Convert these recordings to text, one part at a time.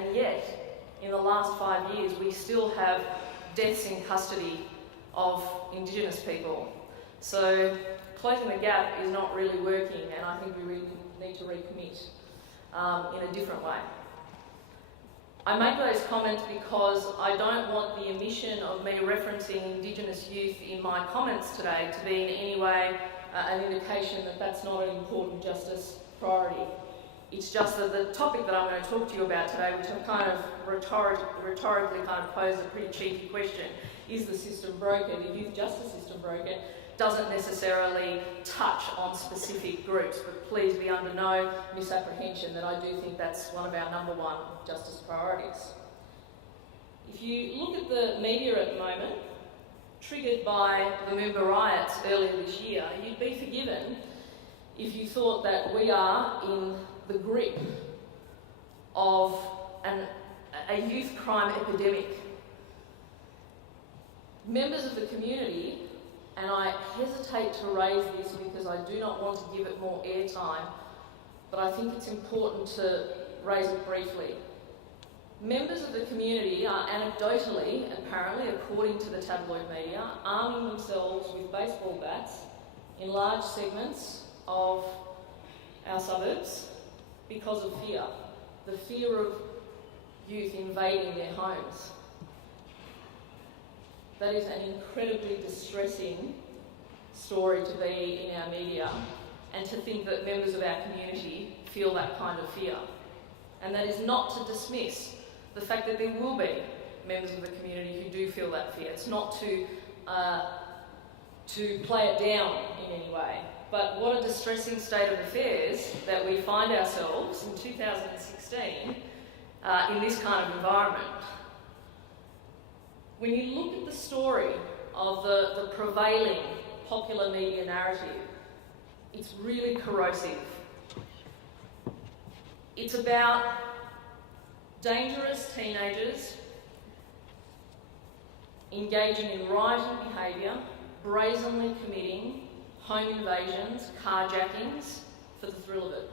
and yet, in the last 5 years, we still have deaths in custody of Indigenous people. So closing the gap is not really working, and I think we really need to recommit in a different way. I make those comments because I don't want the omission of me referencing Indigenous youth in my comments today to be in any way an indication that that's not an important justice priority. It's just that the topic that I'm going to talk to you about today, which I've kind of rhetorically kind of posed a pretty cheeky question, is the system broken? The youth justice system broken? Doesn't necessarily touch on specific groups, but please be under no misapprehension that I do think that's one of our number one justice priorities. If you look at the media at the moment, triggered by the Moomba riots earlier this year, you'd be forgiven if you thought that we are in the grip of a youth crime epidemic. Members of the community, and I hesitate to raise this because I do not want to give it more airtime, but I think it's important to raise it briefly. Members of the community are anecdotally, apparently, according to the tabloid media, arming themselves with baseball bats in large segments of our suburbs because of fear. The fear of youth invading their homes. That is an incredibly distressing story to be in our media, and to think that members of our community feel that kind of fear. And that is not to dismiss the fact that there will be members of the community who do feel that fear. It's not to play it down in any way. But what a distressing state of affairs that we find ourselves in 2016 in this kind of environment. When you look at the story of the prevailing popular media narrative, it's really corrosive. It's about dangerous teenagers engaging in rioting behaviour, brazenly committing home invasions, carjackings, for the thrill of it.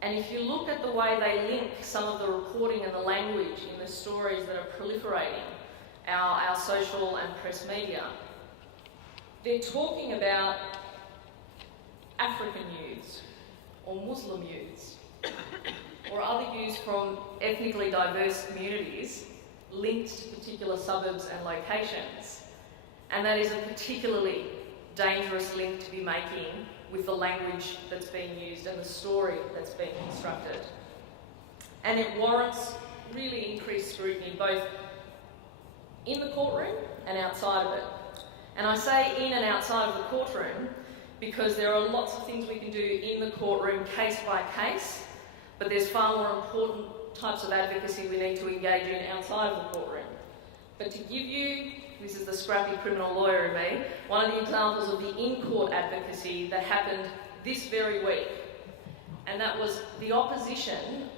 And if you look at the way they link some of the reporting and the language in the stories that are proliferating our social and press media, they're talking about African youths, or Muslim youths, or other youths from ethnically diverse communities linked to particular suburbs and locations. And that is a particularly dangerous link to be making with the language that's being used and the story that's being constructed. And it warrants really increased scrutiny, both in the courtroom and outside of it. And I say in and outside of the courtroom because there are lots of things we can do in the courtroom case by case, but there's far more important types of advocacy we need to engage in outside of the courtroom. But to give you, this is the scrappy criminal lawyer in me, one of the examples of the in-court advocacy that happened this very week. And that was the opposition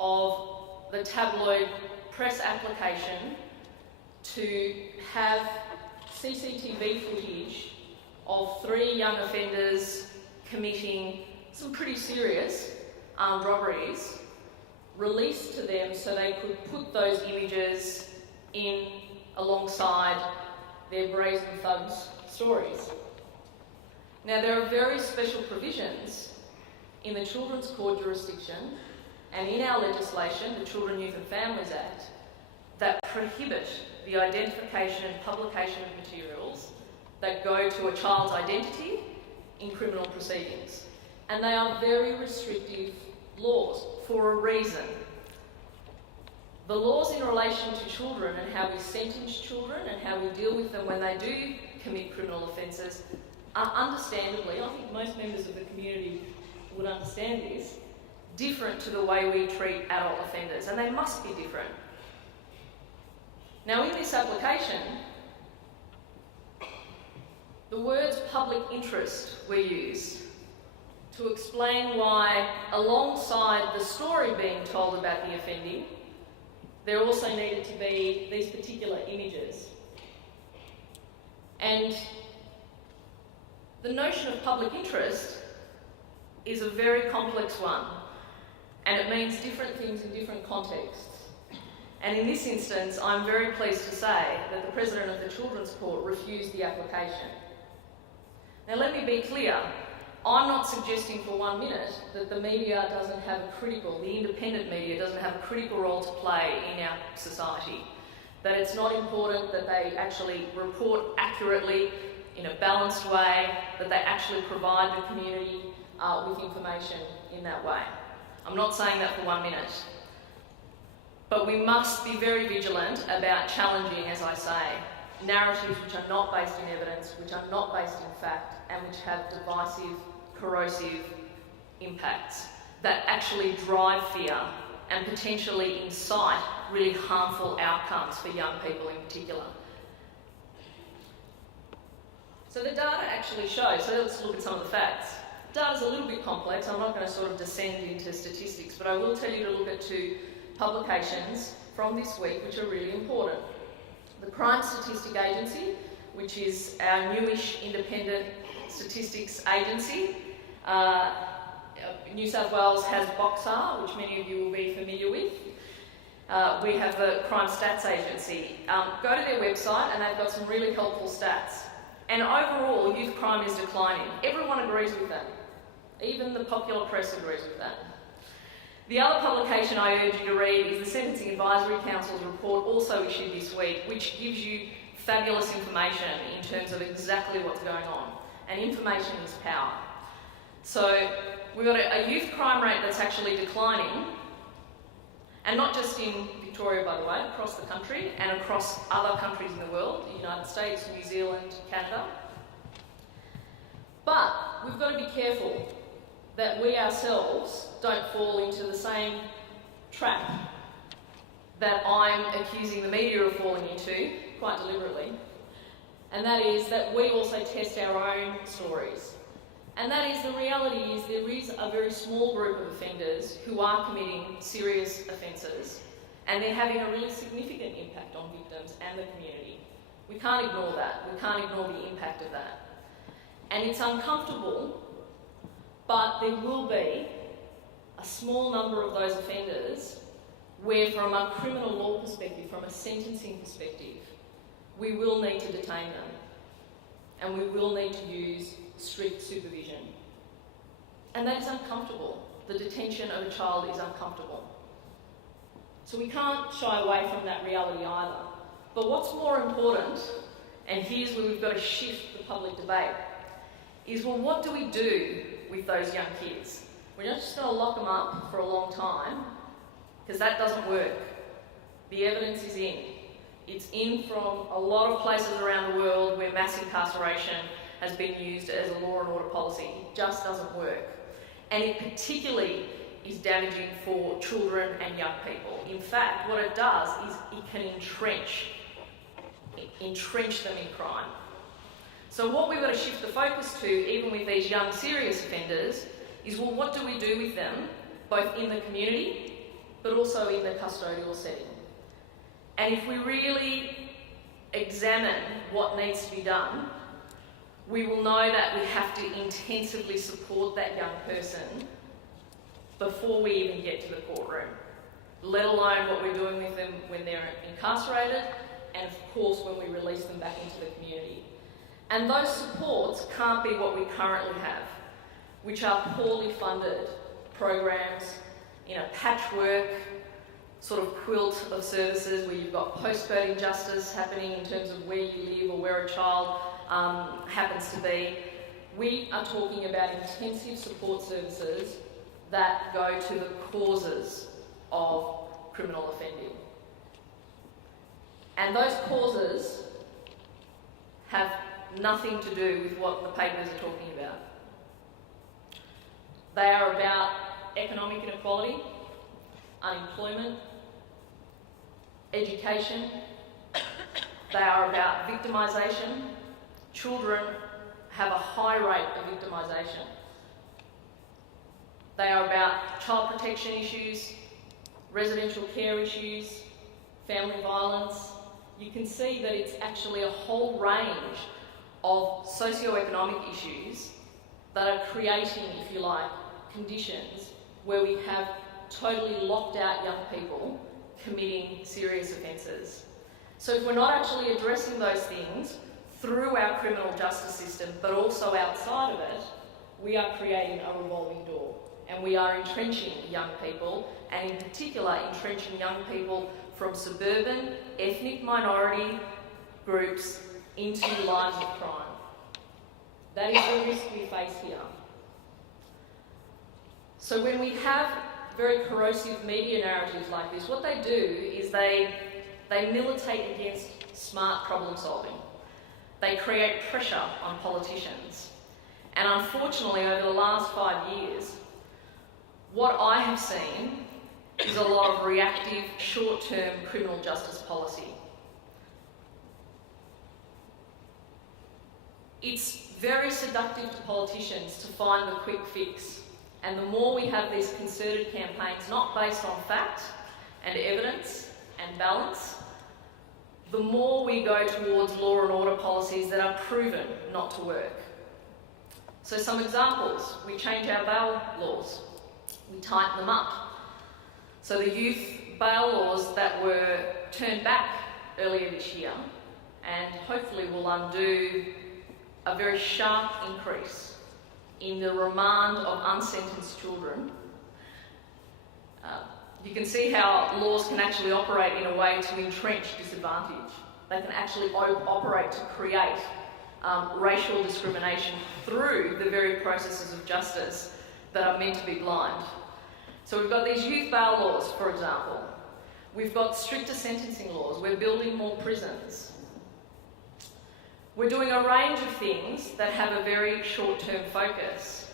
of the tabloid press application to have CCTV footage of 3 young offenders committing some pretty serious armed robberies released to them so they could put those images in alongside their brazen thugs stories. Now, there are very special provisions in the Children's Court jurisdiction and in our legislation, the Children, Youth and Families Act, that prohibit the identification and publication of materials that go to a child's identity in criminal proceedings. And they are very restrictive laws for a reason. The laws in relation to children and how we sentence children and how we deal with them when they do commit criminal offences are understandably, I think most members of the community would understand this, different to the way we treat adult offenders, and they must be different. Now, in this application, the words public interest were used to explain why, alongside the story being told about the offending, there also needed to be these particular images. And the notion of public interest is a very complex one, and it means different things in different contexts. And in this instance, I'm very pleased to say that the President of the Children's Court refused the application. Now let me be clear, I'm not suggesting for 1 minute that the media doesn't have a critical, the independent media doesn't have a critical role to play in our society. That it's not important that they actually report accurately in a balanced way, that they actually provide the community with information in that way. I'm not saying that for 1 minute. But we must be very vigilant about challenging, as I say, narratives which are not based in evidence, which are not based in fact, and which have divisive, corrosive impacts that actually drive fear and potentially incite really harmful outcomes for young people in particular. So the data actually shows, so let's look at some of the facts. Data's a little bit complex, I'm not going to sort of descend into statistics, but I will tell you to look at two publications from this week which are really important. The Crime Statistic Agency, which is our newish independent statistics agency. New South Wales has Boxar, which many of you will be familiar with. We have the Crime Stats Agency. Go to their website and they've got some really helpful stats. And overall, youth crime is declining. Everyone agrees with that. Even the popular press agrees with that. The other publication I urge you to read is the Sentencing Advisory Council's report, also issued this week, which gives you fabulous information in terms of exactly what's going on. And information is power. So we've got a youth crime rate that's actually declining, and not just in Victoria, by the way, across the country and across other countries in the world, the United States, New Zealand, Canada. But we've got to be careful that we ourselves don't fall into the same trap that I'm accusing the media of falling into, quite deliberately, and that is that we also test our own stories. And that is, the reality is there is a very small group of offenders who are committing serious offences, and they're having a really significant impact on victims and the community. We can't ignore that. We can't ignore the impact of that. And it's uncomfortable, but there will be a small number of those offenders where, from a criminal law perspective, from a sentencing perspective, we will need to detain them, and we will need to use strict supervision. And that is uncomfortable. The detention of a child is uncomfortable. So we can't shy away from that reality either. But what's more important, and here's where we've got to shift the public debate, is, well, what do we do with those young kids? We're not just going to lock them up for a long time, because that doesn't work. The evidence is in. It's in from a lot of places around the world where mass incarceration has been used as a law and order policy. It just doesn't work. And it particularly is damaging for children and young people. In fact, what it does is it can entrench them in crime. So what we've got to shift the focus to, even with these young serious offenders, is, well, what do we do with them, both in the community, but also in the custodial setting? And if we really examine what needs to be done, we will know that we have to intensively support that young person before we even get to the courtroom, let alone what we're doing with them when they're incarcerated, and of course when we release them back into the community. And those supports can't be what we currently have, which are poorly funded programs in a patchwork sort of quilt of services where you've got postcode injustice happening in terms of where you live or where a child happens to be. We are talking about intensive support services that go to the causes of criminal offending. And those causes have nothing to do with what the papers are talking about. They are about economic inequality, unemployment, education. They are about victimisation. Children have a high rate of victimisation. They are about child protection issues, residential care issues, family violence. You can see that it's actually a whole range of socio-economic issues that are creating, if you like, conditions where we have totally locked out young people committing serious offences. So if we're not actually addressing those things through our criminal justice system, but also outside of it, we are creating a revolving door. And we are entrenching young people, and in particular entrenching young people from suburban, ethnic minority groups into lives of crime. That is the risk we face here. So when we have very corrosive media narratives like this, what they do is they militate against smart problem solving. They create pressure on politicians. And unfortunately, over the last 5 years, what I have seen is a lot of reactive, short-term criminal justice policy. It's very seductive to politicians to find the quick fix. And the more we have these concerted campaigns, not based on fact and evidence and balance, the more we go towards law and order policies that are proven not to work. So some examples: we change our bail laws, we tighten them up. So the youth bail laws that were turned back earlier this year, and hopefully will undo a very sharp increase in the remand of unsentenced children. You can see how laws can actually operate in a way to entrench disadvantage. They can actually operate to create racial discrimination through the very processes of justice that are meant to be blind. So we've got these youth bail laws, for example. We've got stricter sentencing laws. We're building more prisons. We're doing a range of things that have a very short-term focus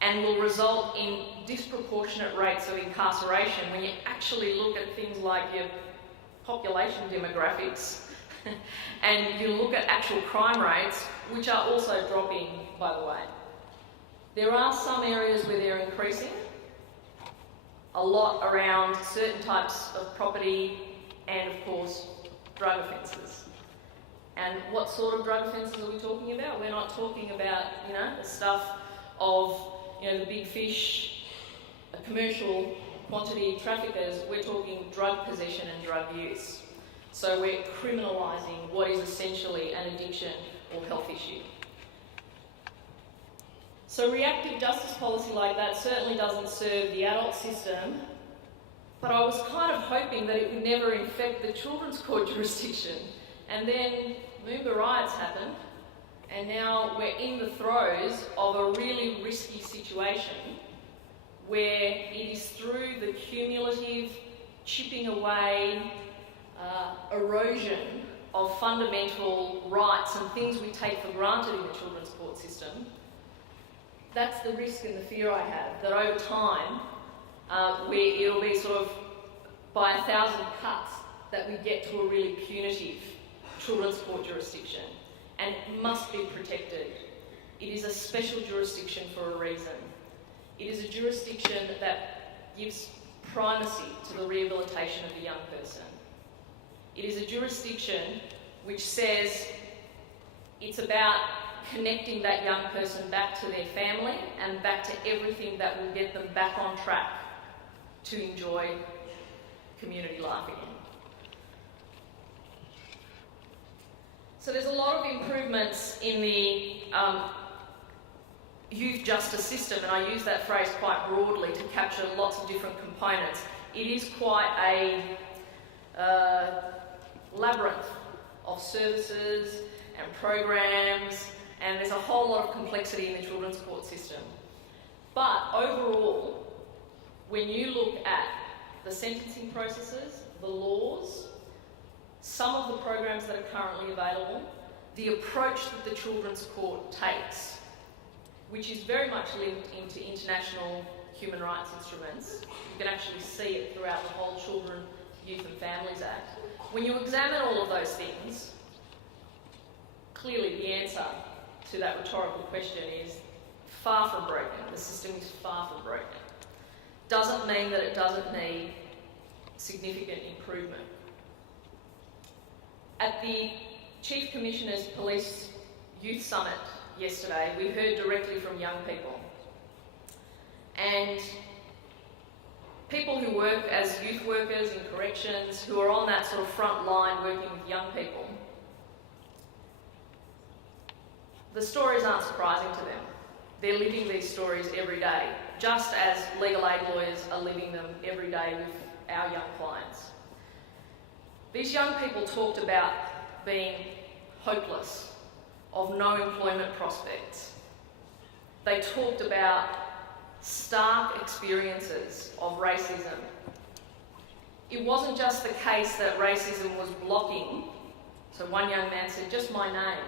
and will result in disproportionate rates of incarceration when you actually look at things like your population demographics and you look at actual crime rates, which are also dropping, by the way. There are some areas where they're increasing, a lot around certain types of property and, of course, drug offences. And what sort of drug offences are we talking about? We're not talking about, the stuff of, the big fish, commercial quantity traffickers. We're talking drug possession and drug use. So we're criminalising what is essentially an addiction or health issue. So reactive justice policy like that certainly doesn't serve the adult system, but I was kind of hoping that it would never infect the children's court jurisdiction. And then Moomba riots happened, and now we're in the throes of a really risky situation where it is through the cumulative chipping away, erosion of fundamental rights and things we take for granted in the children's court system. That's the risk and the fear I have, that over time, it'll be sort of by 1,000 cuts that we get to a really punitive children's court jurisdiction, and it must be protected. It is a special jurisdiction for a reason. It is a jurisdiction that gives primacy to the rehabilitation of the young person. It is a jurisdiction which says it's about connecting that young person back to their family and back to everything that will get them back on track to enjoy community life again. So there's a lot of improvements in the youth justice system, and I use that phrase quite broadly to capture lots of different components. It is quite a labyrinth of services and programs, and there's a whole lot of complexity in the children's court system. But overall, when you look at the sentencing processes, the laws, some of the programs that are currently available, the approach that the children's court takes, which is very much linked into international human rights instruments. You can actually see it throughout the whole Children, Youth and Families Act. When you examine all of those things, clearly the answer to that rhetorical question is far from broken. The system is far from broken. Doesn't mean that it doesn't need significant improvement. At the Chief Commissioner's Police Youth Summit yesterday, we heard directly from young people. And people who work as youth workers in corrections, who are on that sort of front line working with young people, the stories aren't surprising to them. They're living these stories every day, just as legal aid lawyers are living them every day with our young clients. These young people talked about being hopeless, of no employment prospects. They talked about stark experiences of racism. It wasn't just the case that racism was blocking. So one young man said, just my name,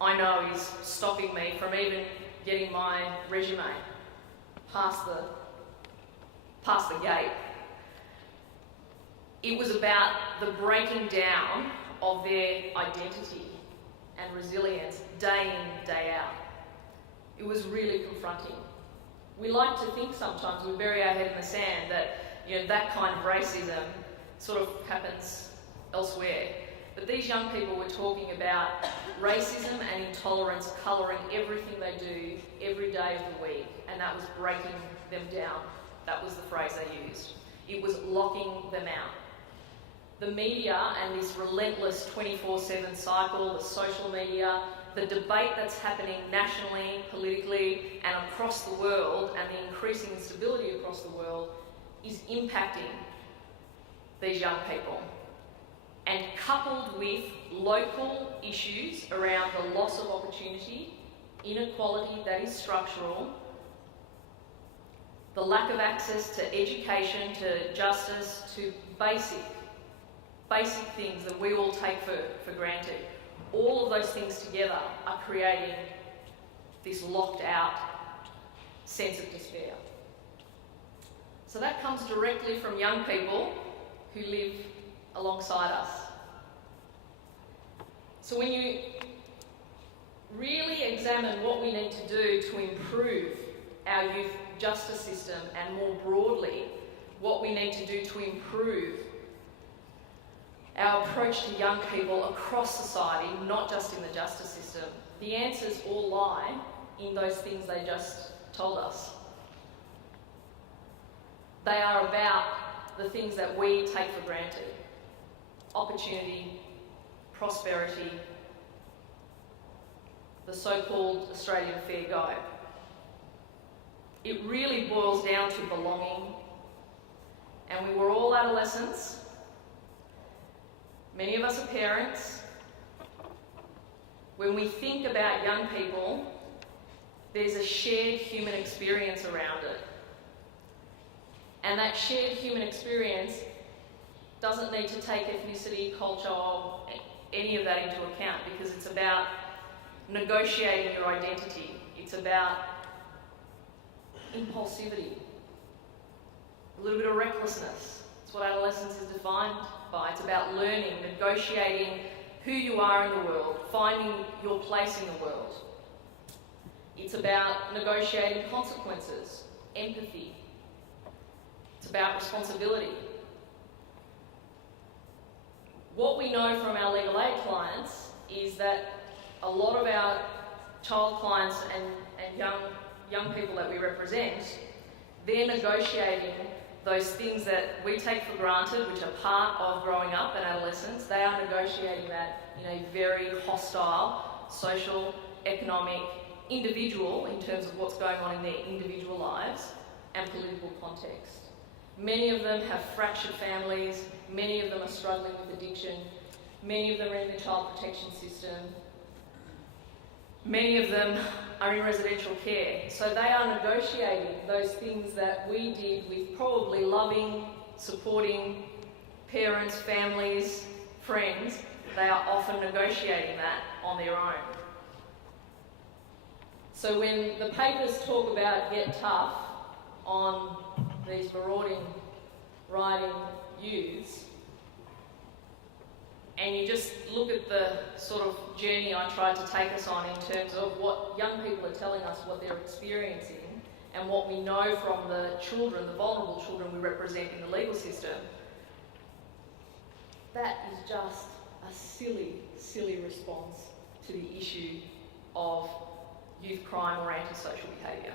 I know, is stopping me from even getting my resume past the gate. It was about the breaking down of their identity and resilience day in, day out. It was really confronting. We like to think sometimes, we bury our head in the sand, that that kind of racism sort of happens elsewhere. But these young people were talking about racism and intolerance colouring everything they do every day of the week, and that was breaking them down. That was the phrase they used. It was locking them out. The media and this relentless 24/7 cycle, the social media, the debate that's happening nationally, politically, and across the world, and the increasing instability across the world, is impacting these young people. And coupled with local issues around the loss of opportunity, inequality that is structural, the lack of access to education, to justice, to basic things that we all take for granted, all of those things together are creating this locked out sense of despair. So that comes directly from young people who live alongside us. So when you really examine what we need to do to improve our youth justice system, and more broadly, what we need to do to improve our approach to young people across society, not just in the justice system, the answers all lie in those things they just told us. They are about the things that we take for granted: opportunity, prosperity, the so-called Australian fair go. It really boils down to belonging. And we were all adolescents. Many of us are parents. When we think about young people, there's a shared human experience around it. And that shared human experience doesn't need to take ethnicity, culture, or any of that into account, because it's about negotiating your identity. It's about impulsivity, a little bit of recklessness. It's what adolescence is defined by. It's about learning, negotiating who you are in the world, finding your place in the world. It's about negotiating consequences, empathy. It's about responsibility. What we know from our legal aid clients is that a lot of our child clients and young people that we represent, they're negotiating those things that we take for granted, which are part of growing up and adolescence. They are negotiating that in a very hostile social, economic, individual, in terms of what's going on in their individual lives, and political context. Many of them have fractured families, many of them are struggling with addiction, many of them are in the child protection system, many of them are in residential care. So they are negotiating those things that we did with probably loving, supporting parents, families, friends. They are often negotiating that on their own. So when the papers talk about get tough on these marauding, riding youths, and you just look at the sort of journey I tried to take us on in terms of what young people are telling us, what they're experiencing, and what we know from the children, the vulnerable children we represent in the legal system, that is just a silly, silly response to the issue of youth crime or antisocial behaviour.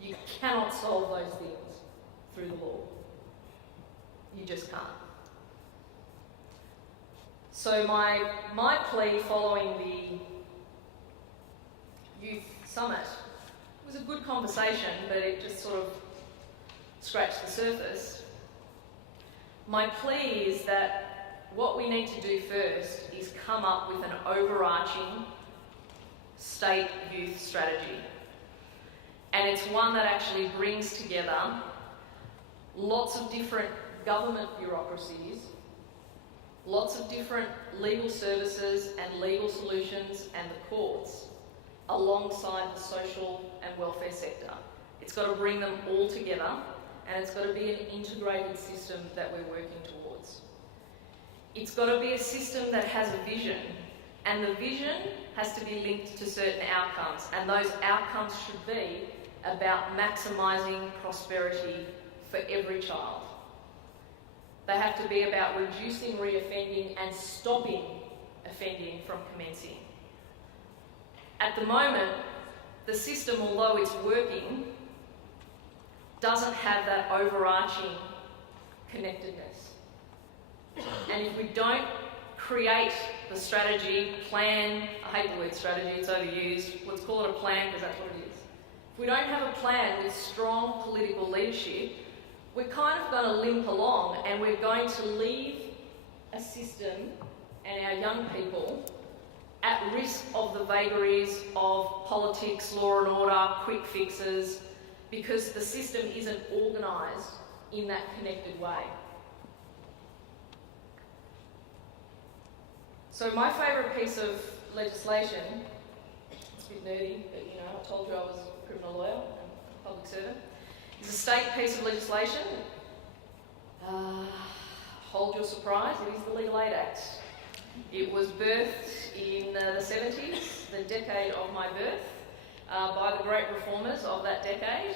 You cannot solve those things through the law. You just can't. So my plea following the youth summit was a good conversation, but it just sort of scratched the surface. My plea is that what we need to do first is come up with an overarching state youth strategy. And it's one that actually brings together lots of different government bureaucracies, lots of different legal services and legal solutions and the courts alongside the social and welfare sector. It's got to bring them all together, and it's got to be an integrated system that we're working towards. It's got to be a system that has a vision, and the vision has to be linked to certain outcomes, and those outcomes should be about maximising prosperity for every child. They have to be about reducing reoffending and stopping offending from commencing. At the moment, the system, although it's working, doesn't have that overarching connectedness. And if we don't create the strategy, plan, I hate the word strategy, it's overused, let's call it a plan because that's what it is. If we don't have a plan with strong political leadership, we're kind of going to limp along, and we're going to leave a system and our young people at risk of the vagaries of politics, law and order, quick fixes, because the system isn't organised in that connected way. So my favourite piece of legislation, it's a bit nerdy, but you know, I told you I was a criminal lawyer and a public servant, is a state piece of legislation. Hold your surprise, it is the Legal Aid Act. It was birthed in the 70s, the decade of my birth, by the great reformers of that decade.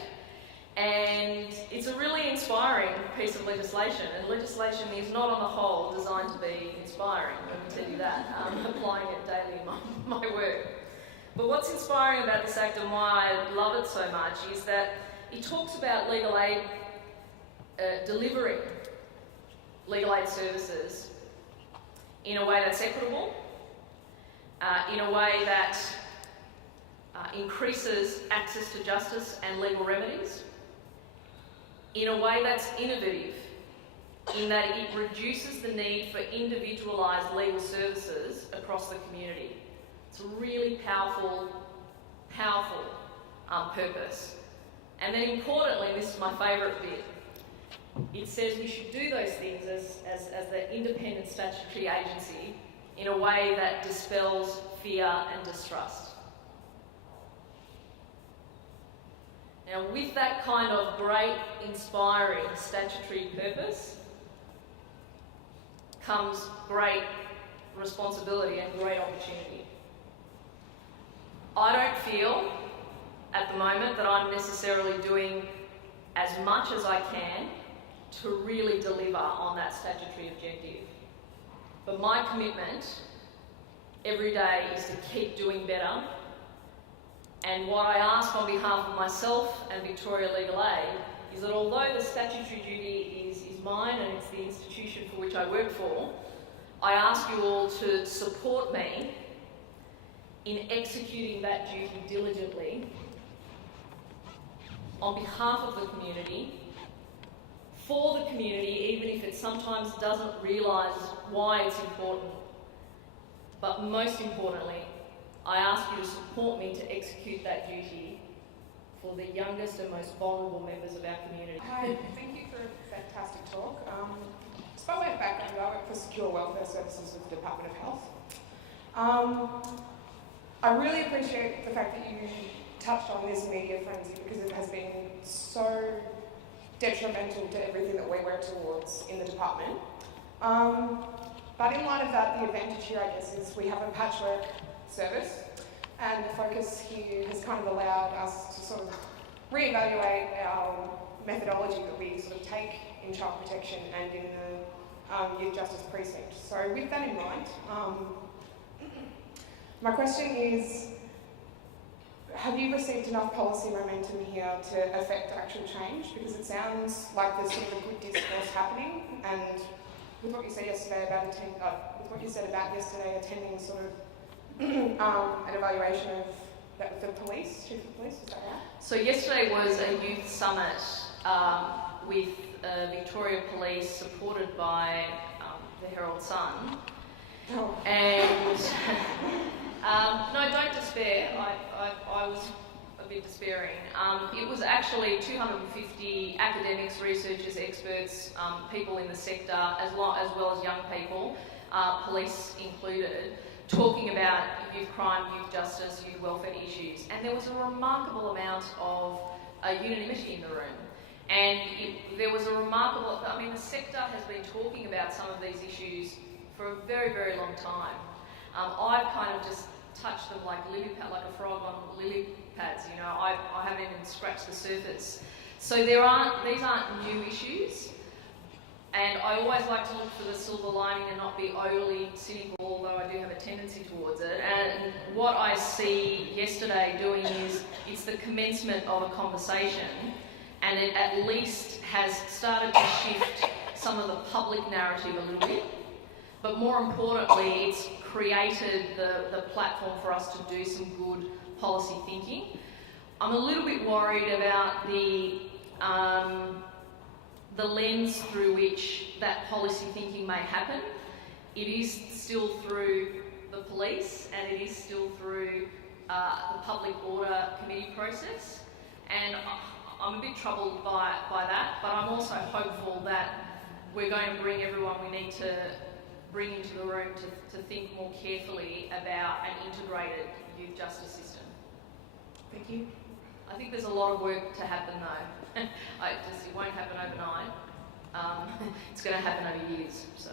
And it's a really inspiring piece of legislation, and legislation is not on the whole designed to be inspiring, let me tell you that. I'm applying it daily in my work. But what's inspiring about this act and why I love it so much is that it talks about legal aid, delivering legal aid services in a way that's equitable, in a way that increases access to justice and legal remedies, in a way that's innovative, in that it reduces the need for individualised legal services across the community. It's a really powerful purpose. And then importantly, this is my favourite bit, it says we should do those things as the independent statutory agency in a way that dispels fear and distrust. Now, with that kind of great, inspiring statutory purpose comes great responsibility and great opportunity. I don't feel at the moment that I'm necessarily doing as much as I can to really deliver on that statutory objective. But my commitment every day is to keep doing better. And what I ask on behalf of myself and Victoria Legal Aid is that although the statutory duty is mine and it's the institution for which I work for, I ask you all to support me in executing that duty diligently on behalf of the community, for the community, even if it sometimes doesn't realise why it's important. But most importantly, I ask you to support me to execute that duty for the youngest and most vulnerable members of our community. Hi, thank you for a fantastic talk. Just by way of background, I work for Secure Welfare Services with the Department of Health. I really appreciate the fact that you touched on this media frenzy because it has been so detrimental to everything that we work towards in the department. But in light of that, the advantage here, I guess, is we have a patchwork service, and the focus here has kind of allowed us to sort of reevaluate our methodology that we sort of take in child protection and in the youth justice precinct. So with that in mind, my question is, have you received enough policy momentum here to affect actual change? Because it sounds like there's sort of a good discourse happening, and with what you said yesterday about attending sort of an evaluation of the police, chief of police, is that right? So yesterday was a youth summit with Victoria Police, supported by the Herald Sun. Oh. And no, don't despair. I was a bit despairing. It was actually 250 academics, researchers, experts, people in the sector, as well as young people, police included, talking about youth crime, youth justice, youth welfare issues. And there was a remarkable amount of unanimity in the room. And there was a remarkable, the sector has been talking about some of these issues for a very, very long time. I've kind of just touched them like a frog on lily pads, I haven't even scratched the surface. So these aren't new issues. And I always like to look for the silver lining and not be overly cynical, although I do have a tendency towards it. And what I see yesterday doing is it's the commencement of a conversation, and it at least has started to shift some of the public narrative a little bit. But more importantly, it's created the platform for us to do some good policy thinking. I'm a little bit worried about the lens through which that policy thinking may happen. It is still through the police, and it is still through the public order committee process. And I'm a bit troubled by that, but I'm also hopeful that we're going to bring everyone we need to bring into the room to think more carefully about an integrated youth justice system. Thank you. I think there's a lot of work to happen though. It won't happen overnight. It's going to happen over years. So.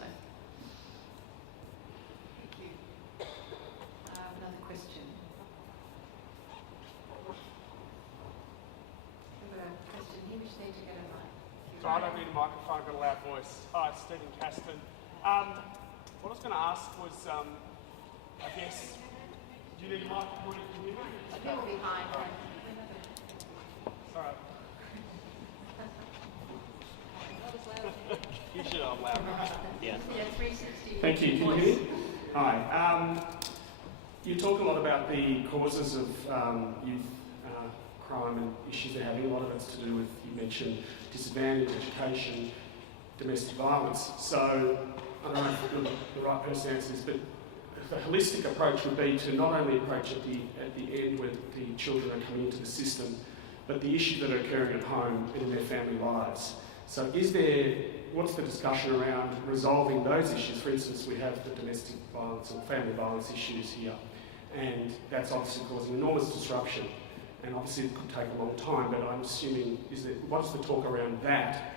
Thank you. Another question. We've got a question here. We just need to get a mic. So I don't need a microphone, I've got a loud voice. Hi, it's Stephen Castan. What I was going to ask was, I guess, do you need a microphone in here? People behind. Sorry. You should have loud. Yeah, 360. Thank you. Can you hear me? Hi. You talk a lot about the causes of youth crime and issues they're having. A lot of it's to do with, you mentioned, disadvantage, education, domestic violence. So I don't know if you're the right person to answer this, but the holistic approach would be to not only approach at the end where the children are coming into the system, but the issues that are occurring at home and in their family lives. So what's the discussion around resolving those issues? For instance, we have the domestic violence or family violence issues here, and that's obviously causing enormous disruption, and obviously it could take a long time, but I'm assuming, what's the talk around that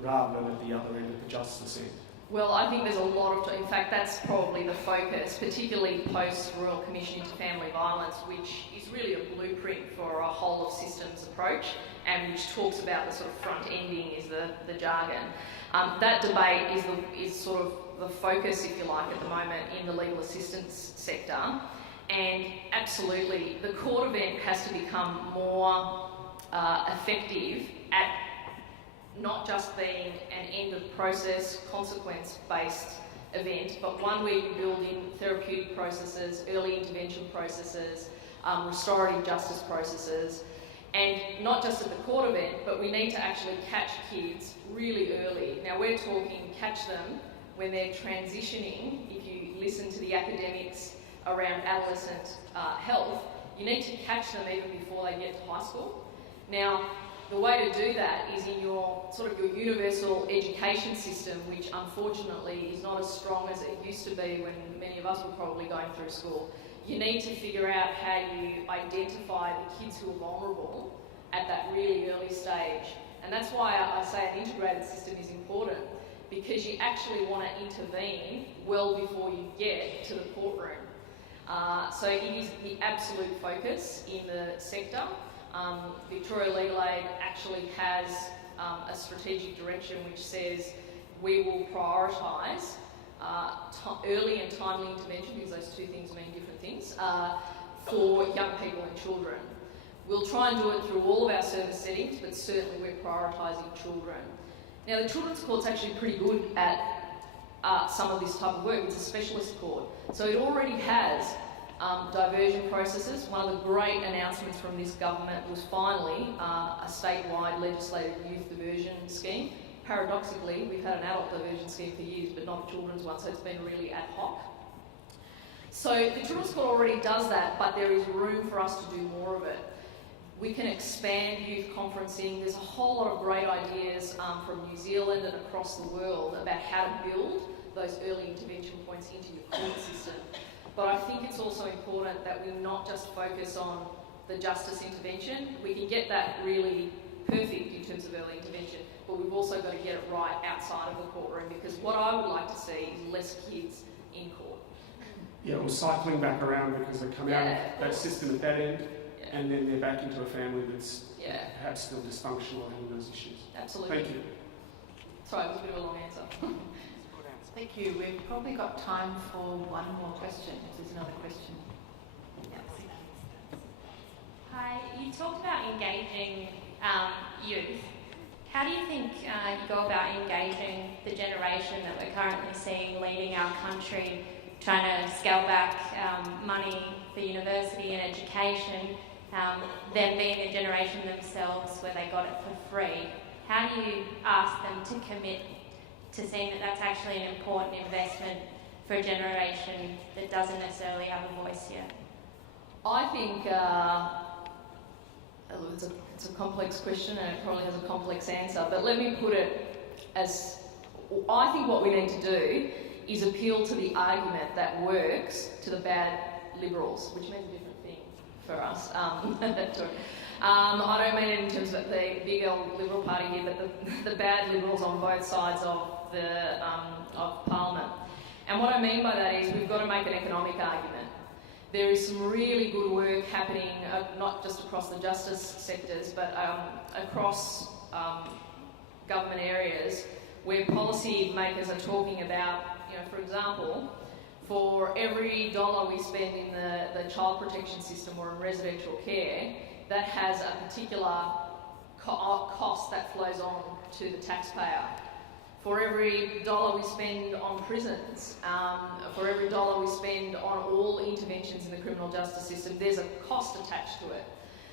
rather than at the other end of the justice end? Well, I think there's a lot of, in fact, that's probably the focus, particularly post-Royal Commission into Family Violence, which is really a blueprint for a whole of systems approach, and which talks about the sort of front ending is the jargon. That debate is sort of the focus, if you like, at the moment in the legal assistance sector, and absolutely the court event has to become more effective at not just being an end of process, consequence-based event, but one where you build in therapeutic processes, early intervention processes, restorative justice processes, and not just at the court event, but we need to actually catch kids really early. Now we're talking catch them when they're transitioning. If you listen to the academics around adolescent health, you need to catch them even before they get to high school. Now, the way to do that is in your universal education system, which unfortunately is not as strong as it used to be when many of us were probably going through school. You need to figure out how you identify the kids who are vulnerable at that really early stage. And that's why I say an integrated system is important, because you actually want to intervene well before you get to the courtroom. So it is the absolute focus in the sector. Victoria Legal Aid actually has a strategic direction which says we will prioritise early and timely intervention, because those two things mean different things, for young people and children. We'll try and do it through all of our service settings, but certainly we're prioritising children. Now, the Children's Court's actually pretty good at some of this type of work. It's a specialist court. So it already has diversion processes. One of the great announcements from this government was finally a statewide legislated youth diversion scheme. Paradoxically, we've had an adult diversion scheme for years, but not a children's one, so it's been really ad hoc. So the Children's Court already does that, but there is room for us to do more of it. We can expand youth conferencing. There's a whole lot of great ideas from New Zealand and across the world about how to build those early intervention points into your court system. But I think it's also important that we not just focus on the justice intervention. We can get that really perfect in terms of early intervention, but we've also got to get it right outside of the courtroom, because what I would like to see is less kids in court. Yeah, or cycling back around because they come out of that system at that end, and then they're back into a family that's perhaps still dysfunctional and having those issues. Absolutely. Thank you. Sorry, it was a bit of a long answer. Thank you. We've probably got time for one more question, if there's another question. Hi, you talked about engaging youth. How do you think you go about engaging the generation that we're currently seeing leading our country, trying to scale back money for university and education, them being a generation themselves where they got it for free? How do you ask them to commit to seeing that that's actually an important investment for a generation that doesn't necessarily have a voice yet? I think it's a complex question, and it probably has a complex answer, but let me put it as, I think what we need to do is appeal to the argument that works to the bad Liberals, which means a different thing for us. I don't mean it in terms of the big old Liberal Party here, but the bad Liberals on both sides of Parliament. And what I mean by that is we've got to make an economic argument. There is some really good work happening, not just across the justice sectors, but across government areas where policy makers are talking about, for example, for every dollar we spend in the child protection system or in residential care, that has a particular cost that flows on to the taxpayer. For every dollar we spend on prisons, for every dollar we spend on all interventions in the criminal justice system, there's a cost attached to it.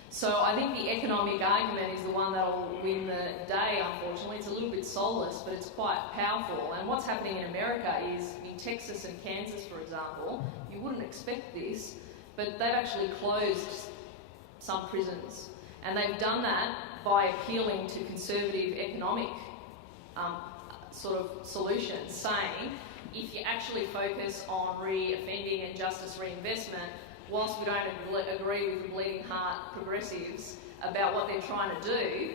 So I think the economic argument is the one that will win the day, unfortunately. It's a little bit soulless, but it's quite powerful. And what's happening in America is, in Texas and Kansas, for example, you wouldn't expect this, but they've actually closed some prisons. And they've done that by appealing to conservative economic sort of solutions, saying if you actually focus on re-offending and justice reinvestment, whilst we don't agree with the bleeding heart progressives about what they're trying to do,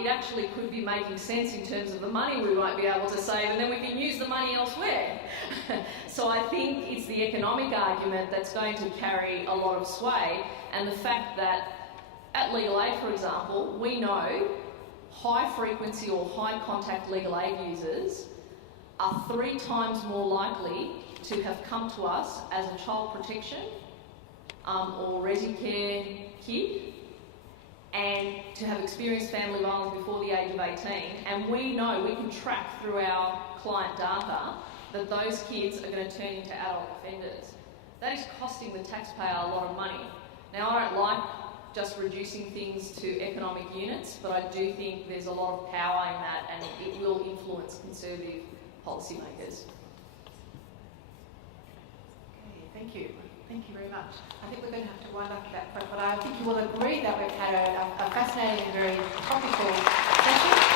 it actually could be making sense in terms of the money we might be able to save, and then we can use the money elsewhere. So I think it's the economic argument that's going to carry a lot of sway, and the fact that at legal aid, for example, we know high frequency or high contact legal aid users are 3 times more likely to have come to us as a child protection or resi care kid, and to have experienced family violence before the age of 18. And we know, we can track through our client data that those kids are going to turn into adult offenders. That is costing the taxpayer a lot of money. Now, I don't like just reducing things to economic units, but I do think there's a lot of power in that, and it will influence conservative policymakers. Okay, thank you. Thank you very much. I think we're going to have to wind up at that point, but I think you will agree that we've had a fascinating and very topical session.